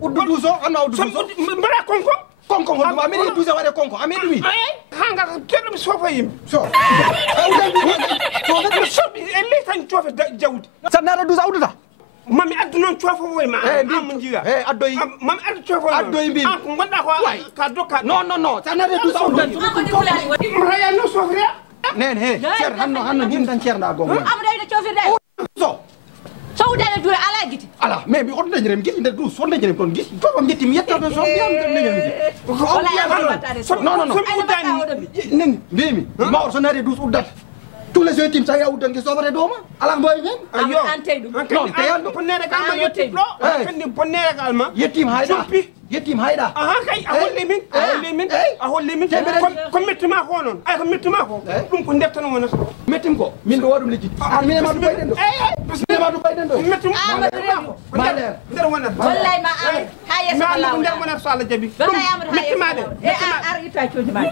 uddu duso anna uddu duso mbara konko konko ma ameni duso wade konko ameni wi hanga tedum sofa yim so so elle tan cofe jawdi sanara duso awduta mami addu non coofo woy ma am jiga addoy mami addu coofo addoy mbi ko gonda ko ka dokka non sanara duso awduta raya no sofre nen he cer hanno himtan cerna gonga am day coofirde so udane dure ala giti ala mais mi on dañrem giti nde dus on dañrem ton giti to ko metti mi yetta so biam dañrem non so udani nen mbimi ma or so nari dus uddata tous les jours tim sa yaw dangi sobare doma ala mboy men ayo antey dum non teyando ponere kalma yetti do kandi ponere kalma yettim hayda aha kay a holli min ko mettima ko non ay ko mettima ko dum ko deftan wona mettim ko min do wadum lejji an min ma do bayden do ma do bayden do mettim ma leer der wona wallahi ma am haye sa Allah der wona so Allah jabi mettima de ar ita coji ma